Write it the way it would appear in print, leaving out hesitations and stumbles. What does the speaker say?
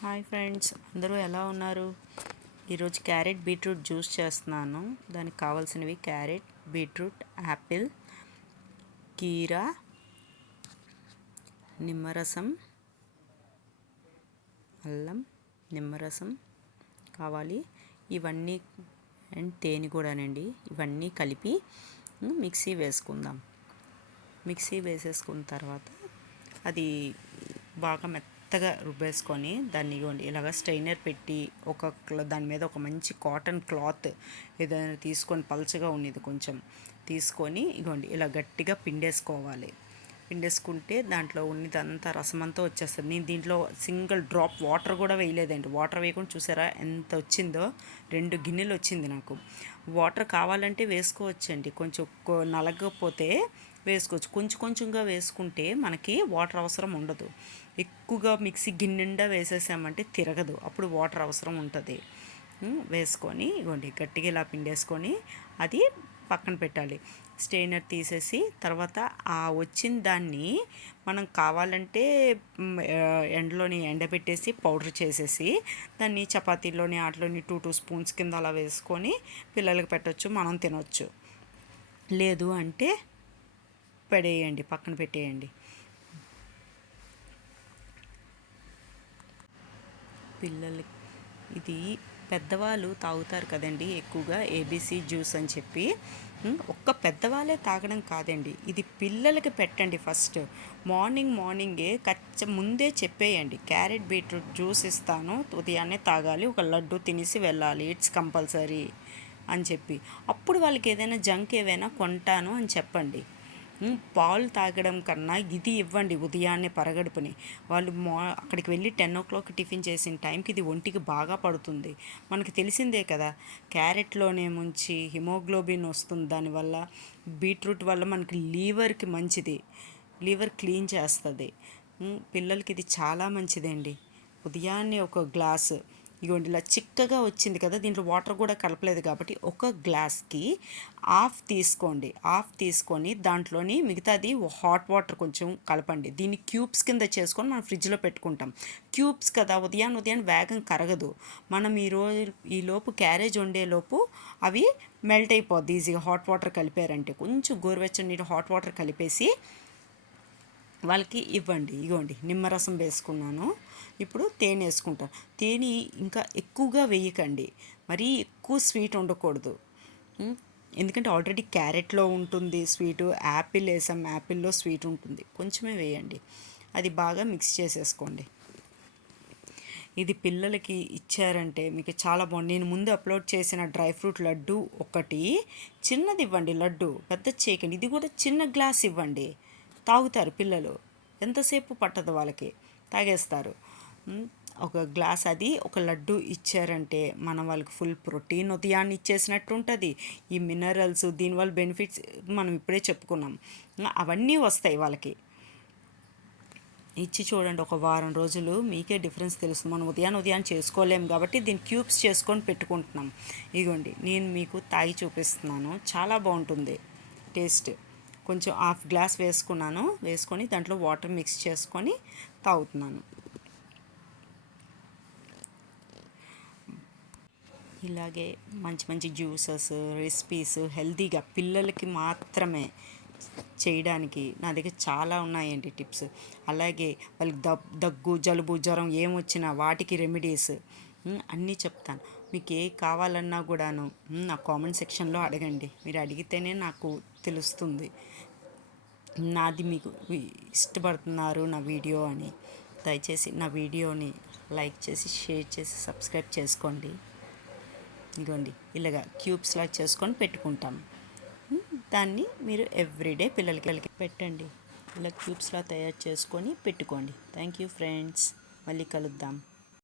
Hi friends, అందరూ ఎలా ఉన్నారు? ఈరోజు క్యారెట్ బీట్రూట్ జ్యూస్ చేస్తున్నాను. దానికి కావాల్సినవి క్యారెట్, బీట్రూట్, యాపిల్, కీరా, నిమ్మరసం, అల్లం, నిమ్మరసం కావాలి. ఇవన్నీ అండ్ తేనె కూడానండి. ఇవన్నీ కలిపి మిక్సీ వేసుకుందాం. మిక్సీ వేసేసుకున్న తర్వాత అది బాగా మెత్తగా రుబ్బేసుకొని దాన్ని ఇలాగ స్ట్రైనర్ పెట్టి దాని మీద ఒక మంచి కాటన్ క్లాత్ ఏదైనా తీసుకొని పల్చగా ఉండేది కొంచెం తీసుకొని ఇలా గట్టిగా పిండేసుకోవాలి. పిండేసుకుంటే దాంట్లో ఉన్నదంతా రసమంతా వచ్చేస్తుంది. నేను దీంట్లో సింగిల్ డ్రాప్ వాటర్ కూడా వేయలేదండి. వాటర్ వేయకుండా చూసారా ఎంత వచ్చిందో, 2 గిన్నెలు వచ్చింది నాకు. వాటర్ కావాలంటే వేసుకోవచ్చండి, కొంచెం నలగకపోతే వేసుకోవచ్చు. కొంచెం కొంచెంగా వేసుకుంటే మనకి వాటర్ అవసరం ఉండదు. ఎక్కువగా మిక్సీ గిన్నెండా వేసేసామంటే తిరగదు, అప్పుడు వాటర్ అవసరం ఉంటుంది. వేసుకొని గట్టిగా ఇలా పిండేసుకొని అది పక్కన పెట్టాలి. స్ట్రెయినర్ తీసేసి తర్వాత ఆ వచ్చిన దాన్ని మనం కావాలంటే ఎండలోని ఎండబెట్టేసి పౌడర్ చేసేసి దాన్ని చపాతీలోని ఆటలోని 2 స్పూన్స్ కింద అలా వేసుకొని పిల్లలకి పెట్టవచ్చు, మనం తినవచ్చు. లేదు అంటే పడేయండి, పక్కన పెట్టేయండి. పిల్లలకి ఇది పెద్దవాళ్ళు తాగుతారు కదండి ఎక్కువగా, ఏబీసీ జ్యూస్ అని చెప్పి. పెద్దవాళ్ళే తాగడం కాదండి, ఇది పిల్లలకి పెట్టండి. ఫస్ట్ మార్నింగే ముందే చెప్పేయండి, క్యారెట్ బీట్రూట్ జ్యూస్ ఇస్తాను, ఉదయాన్నే తాగాలి, ఒక లడ్డు తినేసి వెళ్ళాలి, ఇట్స్ కంపల్సరీ అని చెప్పి. అప్పుడు వాళ్ళకి ఏదైనా జంక్ ఏవైనా కొంటాను అని చెప్పండి. పాలు తాగడం కన్నా ఇది ఇవ్వండి ఉదయాన్నే పరగడుపుని. వాళ్ళు అక్కడికి వెళ్ళి 10 o'clock టిఫిన్ చేసిన టైంకి ఇది ఒంటికి బాగా పడుతుంది. మనకి తెలిసిందే కదా, క్యారెట్లోనే ముంచి హిమోగ్లోబిన్ వస్తుంది. దానివల్ల బీట్రూట్ వల్ల మనకి లీవర్కి మంచిది, లివర్ క్లీన్ చేస్తుంది. పిల్లలకి ఇది చాలా మంచిదండి. ఉదయాన్నే ఒక గ్లాసు ఇలా చిక్కగా వచ్చింది కదా, దీంట్లో వాటర్ కూడా కలపలేదు కాబట్టి ఒక గ్లాస్కి హాఫ్ తీసుకొని దాంట్లోని మిగతాది హాట్ వాటర్ కొంచెం కలపండి. దీన్ని క్యూబ్స్ కింద చేసుకొని మనం ఫ్రిడ్జ్లో పెట్టుకుంటాం. క్యూబ్స్ కదా, ఉదయాన్నే వేగం కరగదు. మనం ఈలోపు క్యారేజ్ వండేలోపు అవి మెల్ట్ అయిపోద్ది ఈజీగా. హాట్ వాటర్ కలిపారంటే కొంచెం గోరువెచ్చని నీరు హాట్ వాటర్ కలిపేసి వాళ్ళకి ఇవ్వండి. నిమ్మరసం వేసుకున్నాను, ఇప్పుడు తేనె వేసుకుంటాను. తేనె ఇంకా ఎక్కువగా వేయకండి, మరీ ఎక్కువ స్వీట్ ఉండకూడదు. ఎందుకంటే ఆల్రెడీ క్యారెట్లో ఉంటుంది స్వీటు, యాపిల్ వేసాం, యాపిల్లో స్వీట్ ఉంటుంది, కొంచెమే వేయండి. అది బాగా మిక్స్ చేసేసుకోండి. ఇది పిల్లలకి ఇచ్చారంటే మీకు చాలా బాగుంది. నేను ముందు అప్లోడ్ చేసిన డ్రై ఫ్రూట్ లడ్డు ఒకటి చిన్నది ఇవ్వండి, లడ్డు పెద్ద చేయకండి. ఇది కూడా చిన్న గ్లాస్ ఇవ్వండి, తాగుతారు పిల్లలు. ఎంతసేపు పట్టదు వాళ్ళకి, తాగేస్తారు. ఒక గ్లాస్ అది ఒక లడ్డు ఇచ్చారంటే మనం వాళ్ళకి ఫుల్ ప్రోటీన్ ఉదయాన్ని ఇచ్చేసినట్టు ఉంటుంది. ఈ మినరల్స్ దీనివల్ల బెనిఫిట్స్ మనం ఇప్పుడే చెప్పుకున్నాం, అవన్నీ వస్తాయి వాళ్ళకి. ఇచ్చి చూడండి, ఒక వారం రోజులు మీకే డిఫరెన్స్ తెలుస్తుంది. మనం ఉదయాన్ని చేసుకోలేము కాబట్టి దీన్ని క్యూబ్స్ చేసుకొని పెట్టుకుంటున్నాం. ఇదిగోండి, నేను మీకు తాగి చూపిస్తున్నాను, చాలా బాగుంటుంది టేస్ట్. కొంచెం హాఫ్ గ్లాస్ వేసుకొని దాంట్లో వాటర్ మిక్స్ చేసుకొని తాగుతున్నాను. ఇలాగే మంచి మంచి జ్యూసెస్, రెసిపీస్ హెల్తీగా పిల్లలకి మాత్రమే చేయడానికి నా దగ్గర చాలా ఉన్నాయండి టిప్స్. అలాగే వాళ్ళకి దగ్గు, జలుబు, జ్వరం ఏమొచ్చినా వాటికి రెమెడీస్ అన్నీ చెప్తాను. మీకు ఏ కావాలన్నా కూడాను నా కామెంట్ సెక్షన్లో అడగండి. మీరు అడిగితేనే నాకు తెలుస్తుంది నాది మీకు ఇష్టపడుతున్నారు నా వీడియో అని. దయచేసి నా వీడియోని లైక్ చేసి, షేర్ చేసి, సబ్స్క్రైబ్ చేసుకోండి. ఇలాగా క్యూబ్స్లా చేసుకొని పెట్టుకుంటాం. దాన్ని మీరు ఎవ్రీడే పిల్లలకి పెట్టండి. ఇలా క్యూబ్స్లా తయారు చేసుకొని పెట్టుకోండి. థ్యాంక్ యూ ఫ్రెండ్స్, మళ్ళీ కలుద్దాం.